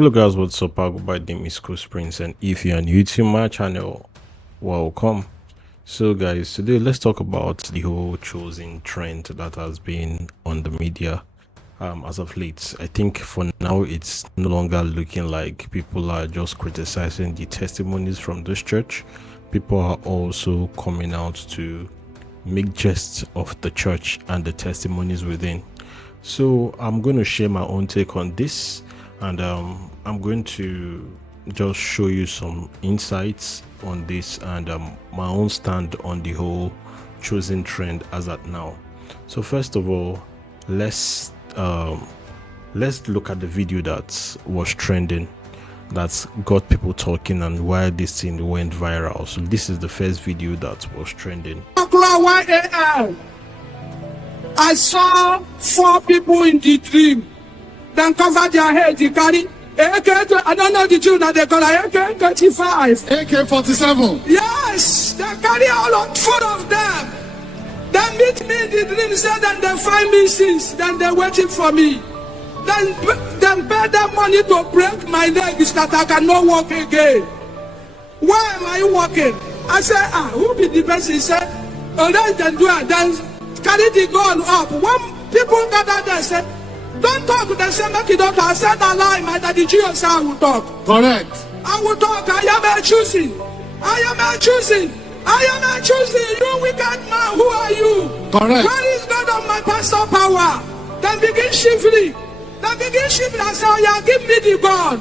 Hello guys, what's up? I go by the name is Coach Prince, and if you're new to my channel, welcome. So guys, today let's talk about the whole choosing trend that has been on the media as of late. I think for now it's no longer looking like people are just criticizing the testimonies from this church. People are also coming out to make jest of the church and the testimonies within. So I'm going to share my own take on this, and I'm going to just show you some insights on this and my own stand on the whole choosing trend as at now. So first of all, let's look at the video that was trending, that got people talking, and why this thing went viral. So this is the first video that was trending. 1 a.m. I saw 4 people in the dream. Then cover their head. They carry AK. I don't know the children. They call AK-35. AK-47. Yes, they carry all of 4 of them. They meet me in the dream. Say then they find me since. Then they're waiting for me. Then pay them money to break my legs that I cannot walk again. Why am I walking? I said, who be the person? He said, oh, then do it. Then carry the gun up. When people gather there, say, don't talk. They say, make it don't talk. I said, I lie. My daddy Jesus said, I will talk. Correct. I will talk. I am a choosing. I am a choosing. I am a choosing. You wicked man. Who are you? Correct. Where is God of my pastor power? Then begin shivering. Then begin shivering. I say, oh, yeah, give me the gun.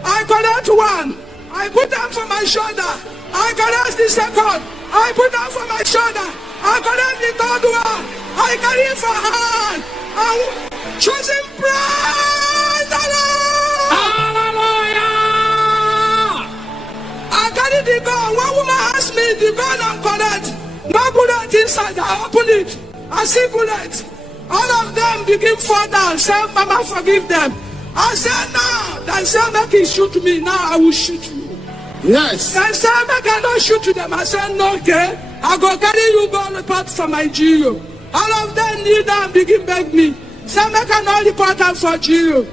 I collect one. I put them for my shoulder. I collect the second. I put them for my shoulder. I collect the third one. I carry it for hand. I'm choosing praise the Lord. Hallelujah. I carry the gun. One woman asked me the gun and collect. No bullet inside. I open it. I see bullets. All of them begin fall down. Say, Mama, forgive them. I said, no. They say, make it shoot me. Now I will shoot you. Yes. They say, make I not shoot them. I said, no, okay. I go carry you go report for my GO. All of them kneel down, begin beg me. Say, make I not report them for GO.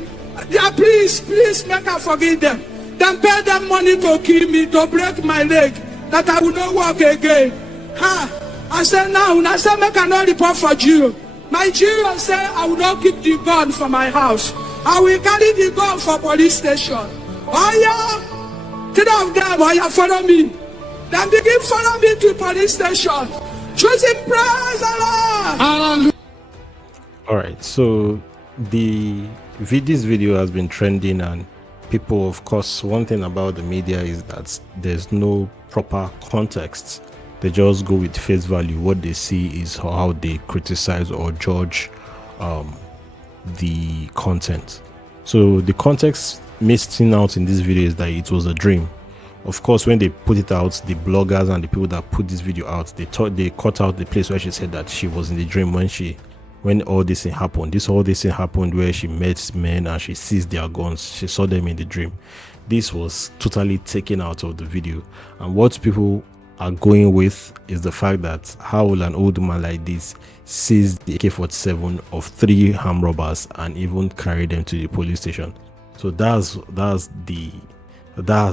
Yeah, please, make I forgive them. Then pay them money to kill me, to break my leg, that I will not walk again. I said, now, I said, make I not report for GO. My GO said, I will not keep the gun for my house. I will carry the gun for police station. Oh, yeah. 3 of them, oh, yeah, follow me. Then begin follow me to police station. Choosing praise the Lord. Hallelujah. All right, so this video has been trending, and people, of course, one thing about the media is that there's no proper context. They just go with face value. What they see is how they criticize or judge the content. So the context missing out in this video is that it was a dream. Of course, when they put it out, the bloggers and the people that put this video out, they cut out the place where she said that she was in the dream when all this thing happened. All this thing happened where she met men and she sees their guns. She saw them in the dream. This was totally taken out of the video. And what people are going with is the fact that how will an old man like this seize the AK-47 of 3 armed robbers and even carry them to the police station? So that's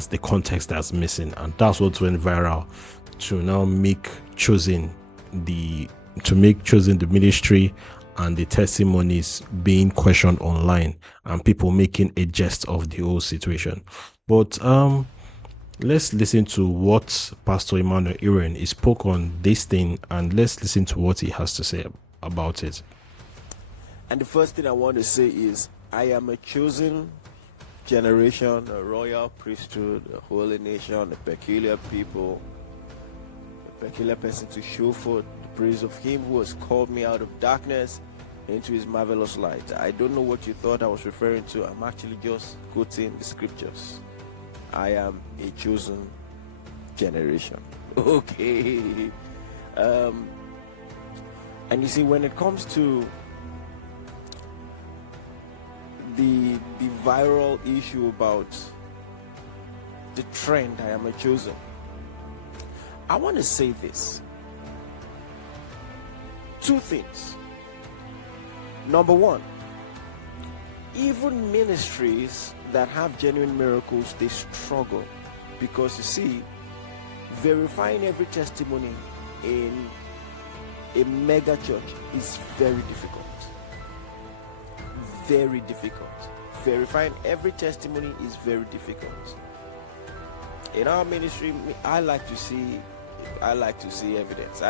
the context that's missing, and that's what went viral to now make choosing the ministry and the testimonies being questioned online, and people making a jest of the whole situation. But let's listen to what Pastor Emmanuel Irin spoke on this thing, and let's listen to what he has to say about it. And the first thing I want to say is, I am a chosen generation, a royal priesthood, a holy nation, a peculiar people, a peculiar person to show forth the praise of him who has called me out of darkness into his marvelous light. I don't know what you thought I was referring to. I'm actually just quoting the scriptures. I am a chosen generation. Okay. And you see, when it comes to the viral issue about the trend, I am a chosen, I want to say this. 2 things. Number 1, even ministries that have genuine miracles, they struggle, because you see, verifying every testimony in a mega church is very difficult. Very difficult. Verifying every testimony is very difficult. In our ministry, I like to see evidence.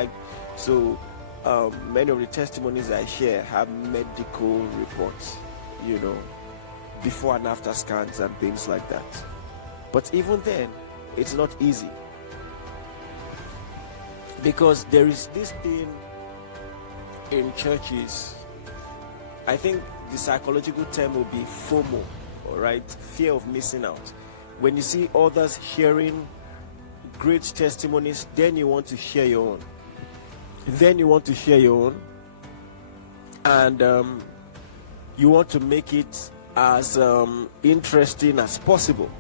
Many of the testimonies I share have medical reports, before and after scans and things like that. But even then, it's not easy, because there is this thing in churches. I think the psychological term will be FOMO, all right? Fear of missing out. When you see others sharing great testimonies, then you want to share your own. And you want to make it as interesting as possible.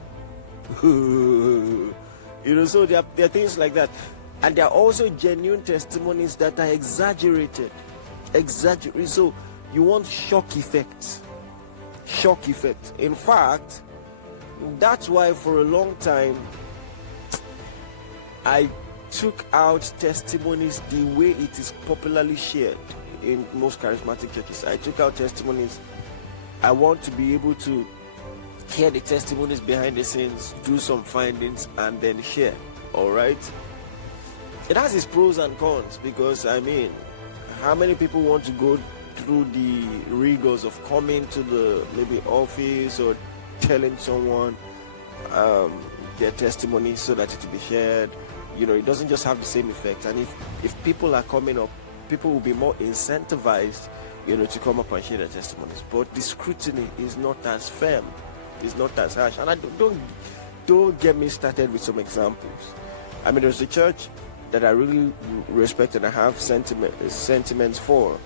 So there are things like that. And there are also genuine testimonies that are exaggerated. So you want shock effect. In fact, that's why for a long time I took out testimonies the way it is popularly shared in most charismatic churches. I took out testimonies. I want to be able to hear the testimonies behind the scenes, do some findings, and then share. All right. It has its pros and cons, because how many people want to go through the rigors of coming to the maybe office or telling someone their testimony so that it will be shared? It doesn't just have the same effect. And if people are coming up, people will be more incentivized, to come up and share their testimonies. But the scrutiny is not as firm, is not as harsh. And don't get me started with some examples. There's a church that I really respect and I have sentiments for.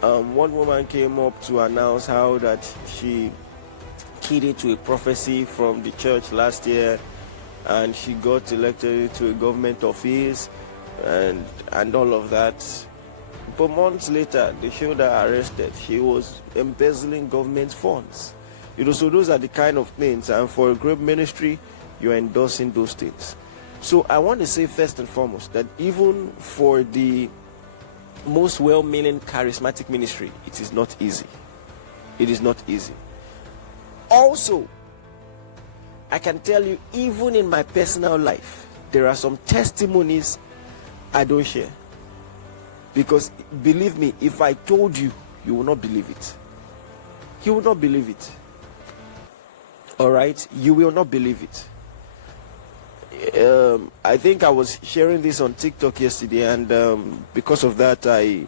One woman came up to announce how that she keyed into a prophecy from the church last year, and she got elected to a government office and all of that. But months later, they showed her arrested. She was embezzling government funds. So those are the kind of things, and for a great ministry, you're endorsing those things. So I want to say first and foremost that even for the most well-meaning charismatic ministry, it is not easy. It is not easy. Also, I can tell you, even in my personal life, there are some testimonies I don't share. Because believe me, if I told you, you will not believe it. You will not believe it. All right? You will not believe it. I think I was sharing this on TikTok yesterday, and because of that, I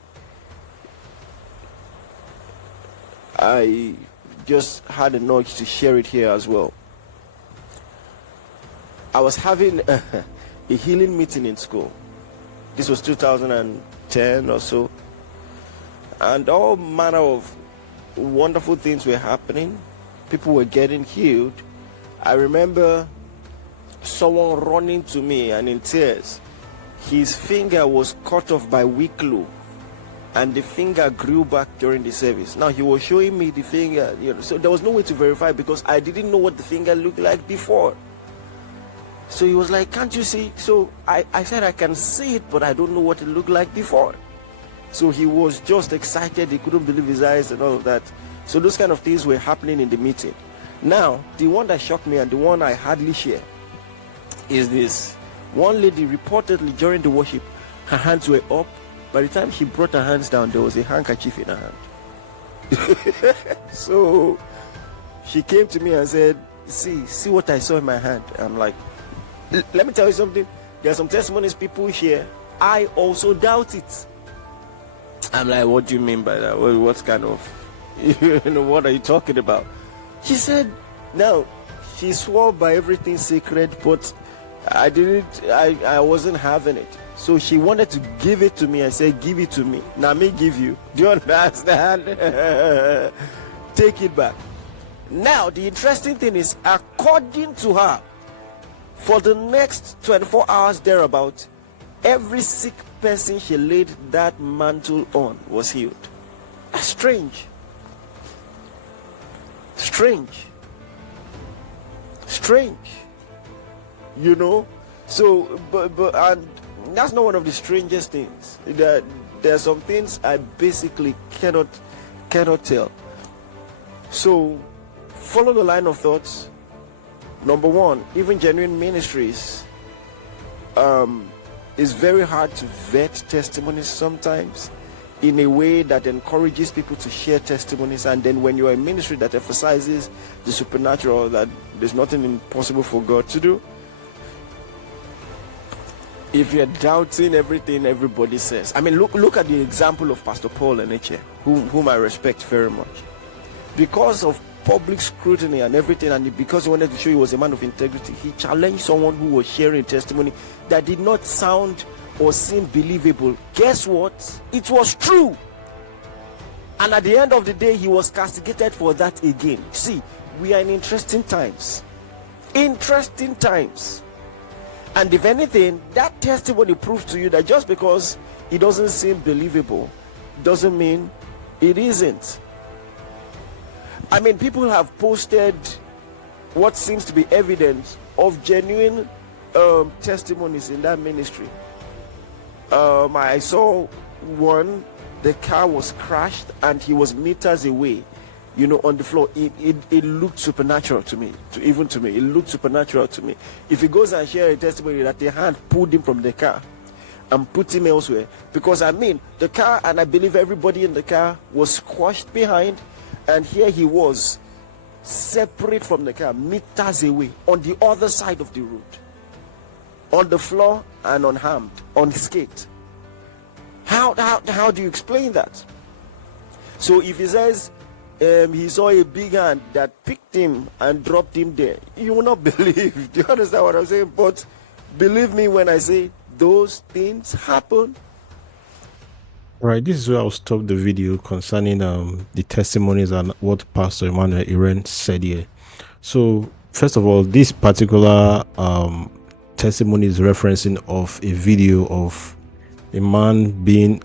just had a nudge to share it here as well. I was having a healing meeting in school. This was 2010 or so, and all manner of wonderful things were happening. People were getting healed. I remember someone running to me and in tears. His finger was cut off by weak glue, and the finger grew back during the service. Now he was showing me the finger, so there was no way to verify because I didn't know what the finger looked like before. So he was like, "Can't you see?" So I said, "I can see it, but I don't know what it looked like before." So he was just excited. He couldn't believe his eyes and all of that. So those kind of things were happening in the meeting. Now, the one that shocked me and the one I hardly share is this. One lady reportedly during the worship, her hands were up. By the time she brought her hands down, there was a handkerchief in her hand. So she came to me and said, see what I saw in my hand. I'm like, let me tell you something. There are some testimonies people share. I also doubt it. I'm like, what do you mean by that? What kind of, what are you talking about? She said, no, she swore by everything sacred, but I wasn't having it. So she wanted to give it to me. I said, give it to me. Now me give you. Do you understand? Take it back. Now, the interesting thing is, according to her, for the next 24 hours thereabout, every sick person she laid that mantle on was healed. That's strange. Strange. strange, you know. So, and that's not one of the strangest things. There are some things I basically cannot tell. So, follow the line of thoughts. Number one, even genuine ministries, it's very hard to vet testimonies sometimes in a way that encourages people to share testimonies. And then when you're a ministry that emphasizes the supernatural, that there's nothing impossible for God to do, if you're doubting everything everybody says, I mean, look at the example of Pastor Paul Eneche, whom I respect very much. Because of public scrutiny and everything, and because he wanted to show he was a man of integrity, he challenged someone who was sharing testimony that did not sound or seem believable. Guess what? It was true. And at the end of the day, he was castigated for that again. See, we are in interesting times. Interesting times. And if anything, that testimony proves to you that just because it doesn't seem believable doesn't mean it isn't. I mean, people have posted what seems to be evidence of genuine testimonies in that ministry. I saw one, the car was crashed and he was meters away, you know, on the floor. It looked supernatural to me, even to me. It looked supernatural to me. If he goes and share a testimony that the hand pulled him from the car and put him elsewhere, because I mean, the car, and I believe everybody in the car was squashed behind, and here he was, separate from the car, meters away, on the other side of the road, on the floor and unharmed, unscathed. How do you explain that? So if he says he saw a big hand that picked him and dropped him there, you will not believe. Do you understand what I'm saying? But believe me when I say those things happen. Right, this is where I'll stop the video concerning the testimonies and what Pastor Emmanuel Irin said here. So first of all, this particular testimony is referencing of a video of a man being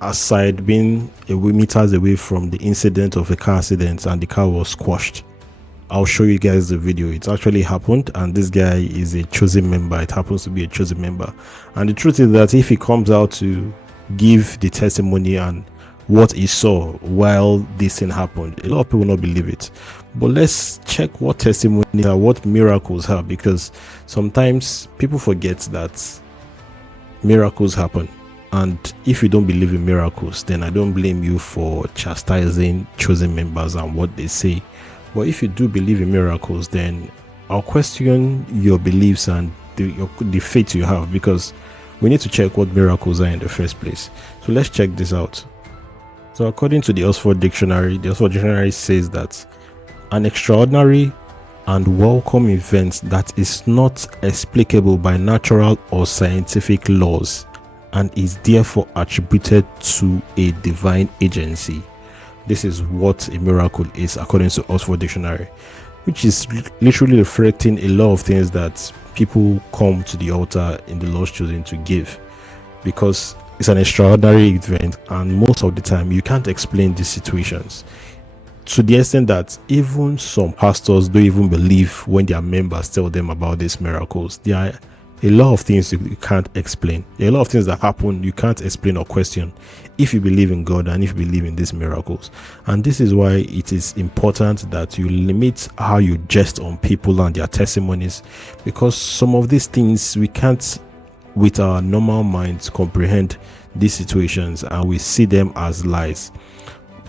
meters away from the incident of a car accident, and the car was squashed. I'll show you guys the video. It actually happened, and this guy is a chosen member. It happens to be a chosen member, and the truth is that if he comes out to give the testimony and what he saw while this thing happened, a lot of people will not believe it. But let's check what testimonies are, what miracles are, because sometimes people forget that miracles happen. And if you don't believe in miracles, then I don't blame you for chastising chosen members and what they say. But if you do believe in miracles, then I'll question your beliefs and the faith you have, because we need to check what miracles are in the first place. So let's check this out. So according to the Oxford Dictionary says that an extraordinary and welcome event that is not explicable by natural or scientific laws and is therefore attributed to a divine agency. This is what a miracle is according to Oxford Dictionary, which is literally reflecting a lot of things that people come to the altar in the Lord's choosing to give, because it's an extraordinary event, and most of the time you can't explain these situations, to the extent that even some pastors don't even believe when their members tell them about these miracles. There are a lot of things you can't explain. There are a lot of things that happen you can't explain or question if you believe in God and if you believe in these miracles. And this is why it is important that you limit how you jest on people and their testimonies, because some of these things we can't, with our normal minds, comprehend these situations, and we see them as lies.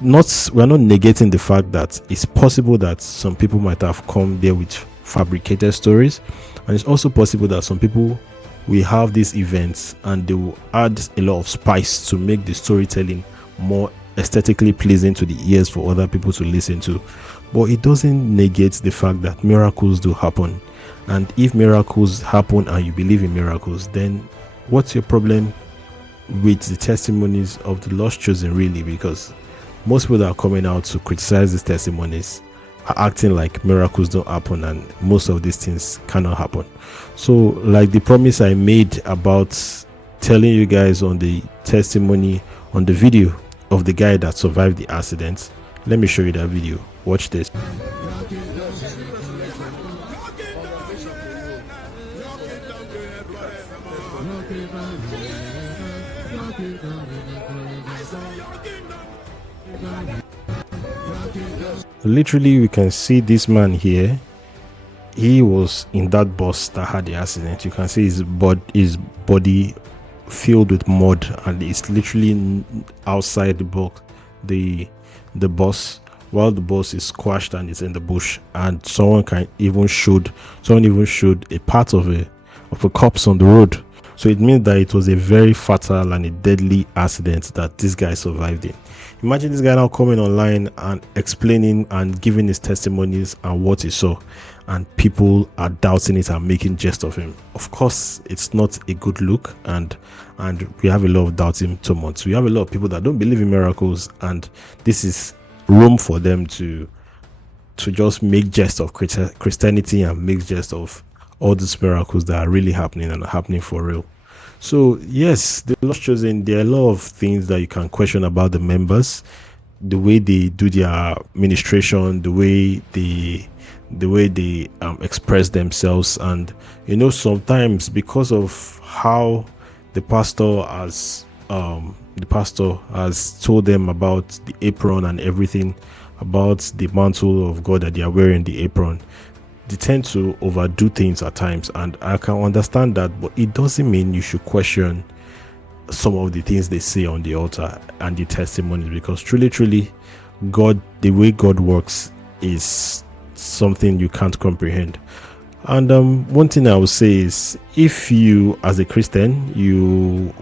We're not negating the fact that it's possible that some people might have come there with fabricated stories, and it's also possible that some people will have these events and they will add a lot of spice to make the storytelling more aesthetically pleasing to the ears for other people to listen to. But it doesn't negate the fact that miracles do happen, and if miracles happen and you believe in miracles, then what's your problem with the testimonies of the Lord's chosen, really? Because most people that are coming out to criticize these testimonies are acting like miracles don't happen, and most of these things cannot happen. So like the promise I made about telling you guys on the testimony, on the video of the guy that survived the accident, let me show you that video. Watch this. Literally, we can see this man here. He was in that bus that had the accident. You can see his body filled with mud, and it's literally outside the bus, while the bus is squashed and it's in the bush. And someone even showed a part of a corpse on the road. So it means that it was a very fatal and a deadly accident that this guy survived in. Imagine this guy now coming online and explaining and giving his testimonies and what he saw, and people are doubting it and making jest of him. Of course, it's not a good look, and we have a lot of doubting Thomas. We have a lot of people that don't believe in miracles, and this is room for them to just make jest of Christianity and make jest of all these miracles that are really happening and are happening for real. So yes, the Lost Chosen, there are a lot of things that you can question about the members, the way they do their ministration, the way they express themselves. And sometimes because of how the pastor has told them about the apron and everything, about the mantle of God that they are wearing, the apron, they tend to overdo things at times, and I can understand that, but it doesn't mean you should question some of the things they say on the altar and the testimonies, because truly God, the way God works is something you can't comprehend. And one thing I would say is, if you as a Christian, you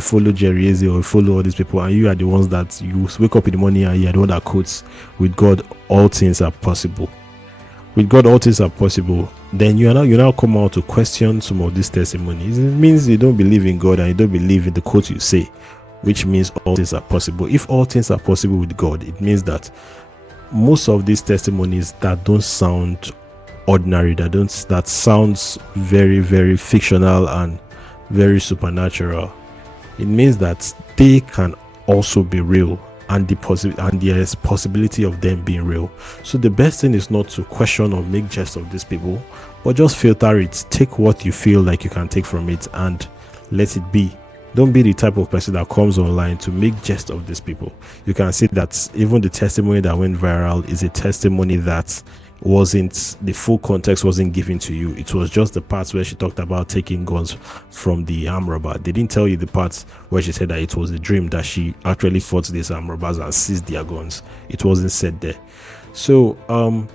follow Jerry Eze or you follow all these people, and you are the ones that you wake up in the morning and you are the one that quotes, with God all things are possible, with God all things are possible, then you now come out to question some of these testimonies. It means you don't believe in God and you don't believe in the quote you say, which means all things are possible. If all things are possible with God, it means that most of these testimonies that don't sound ordinary, that sounds very, very fictional and very supernatural, it means that they can also be real, and there is possibility of them being real. So the best thing is not to question or make jest of these people, but just filter it. Take what you feel like you can take from it and let it be. Don't be the type of person that comes online to make jest of these people. You can see that even the testimony that went viral is a testimony that the full context wasn't given to you. It was just the parts where she talked about taking guns from the armed robber. They didn't tell you the parts where she said that it was a dream that she actually fought these armed robbers and seized their guns. It wasn't said there. So I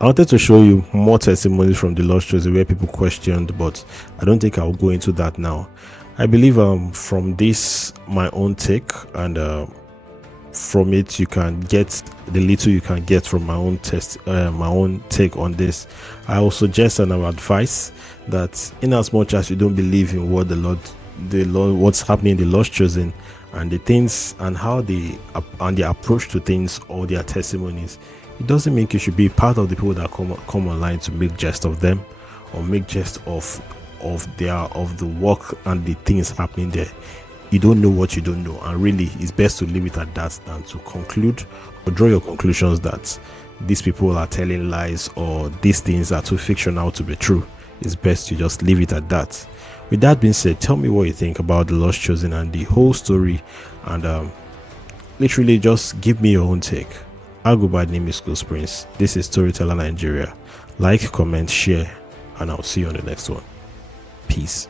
wanted to show you more testimonies from the Lost Chosen where people questioned, but I don't think I'll go into that now. I believe from this, my own take, and from it you can get the little you can get from my own my own take on this. I will suggest and I will advise that, in as much as you don't believe in what the Lord, what's happening in the Lost Chosen and the things and how they and their approach to things or their testimonies, it doesn't mean you should be part of the people that come online to make jest of them or make jest of the work and the things happening there. You don't know what you don't know, and really it's best to leave it at that than to conclude or draw your conclusions that these people are telling lies or these things are too fictional to be true. It's best to just leave it at that. With that being said, tell me what you think about the Lost Chosen and the whole story, and literally just give me your own take. I'll go by the name is School Prince. This is Storyteller Nigeria. Like, comment, share, and I'll see you on the next one. Peace.